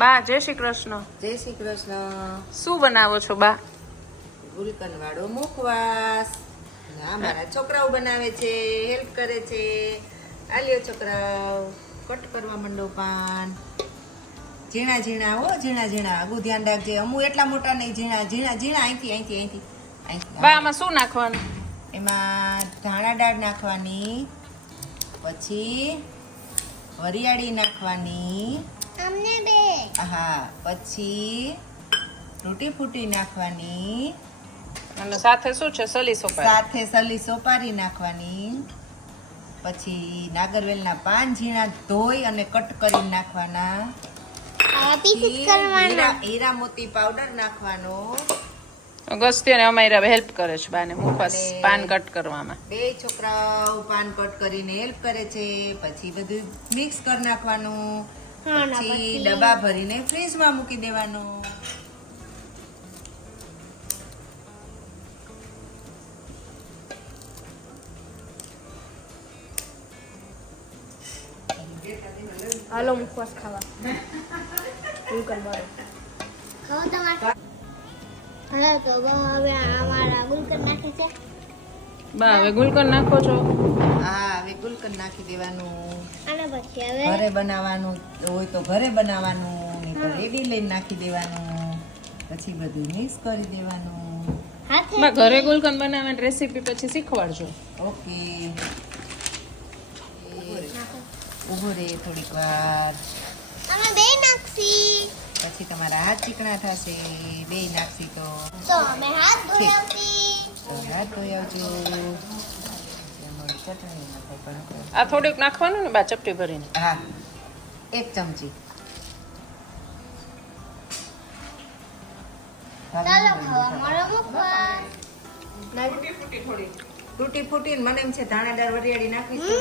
બા જય શ્રી કૃષ્ણ. જય શ્રી કૃષ્ણ. શું બનાવો છો બા? ગુલકંદ વાળો મુખવાસ. મારા છોકરાઓ બનાવે છે, હેલ્પ કરે છે. આલ્યો છોકરાઓ, કટ કરવા માંડો પાન. ઝીણા ઝીણા હો, ઝીણા ઝીણા. આગું ધ્યાન રાખજે. અમુ એટલા મોટા નહીં, ઝીણા ઝીણા ઝીણા. અહીંથી બા આમાં શું નાખવાનું? એમાં ધાણા દાળ નાખવાની, પછી વરિયાળી નાખવાની. હા, પછી તૂટી ફૂટી નાખવાની. અને સાથે શું છે? સલી સોપારી. સાથે સલી સોપારી નાખવાની. પછી નાગરવેલના પાન ઝીણા ધોઈ અને કટ કરી નાખવાના. હીરા મોતી પાવડર નાખવાનો. અગસ્ત્ય અને અમાયરા હેલ્પ કરે છે બાને મુખવાસ પાન કટ કરવામાં. બે છોકરાઓ પાન કટ કરીને હેલ્પ કરે છે. પછી બધું મિક્સ કરી નાખવાનું. પછી ડબ્બા ભરીને ફ્રીજમાં મૂકી દેવાનું. હાલો મુખવાસ ખાવા. ગુલકંદ વાળો ખાઓ તમારે. હાલો તો હવે અમારા ગુલકંદ નાખી છે. બા હવે ગુલકંદ નાખો છો? હા, હવે ગુલકંદ નાખી દેવાનું. અને પછી હવે ઘરે બનાવવાનું હોય તો ઘરે બનાવવાનું, નહીં તો રેડી લઈને નાખી દેવાનું. પછી બધું મિક્સ કરી દેવાનું. બા ઘરે ગુલકંદ બનાવવાની રેસીપી પછી શીખવાડજો. ઓકે, ઉભો રે થોડીક વાર. અમે બે નાખી. પછી તમારા હાથ ચીકણા થશે. બે નાખશી તો અમે હાથ ધોઈ આવતી. હાથ ધોઈ આવજો. ચટણી નાખો પણ. આ થોડીક નાખવાનું ને બા ચપટી ભરીને. હા, 1 ચમચી. ચાલો ખાવા મારો મુખવાસ. તૂટી ફૂટી મને એમ છે ધાણા દાળ વરિયાળી નાખવી છે.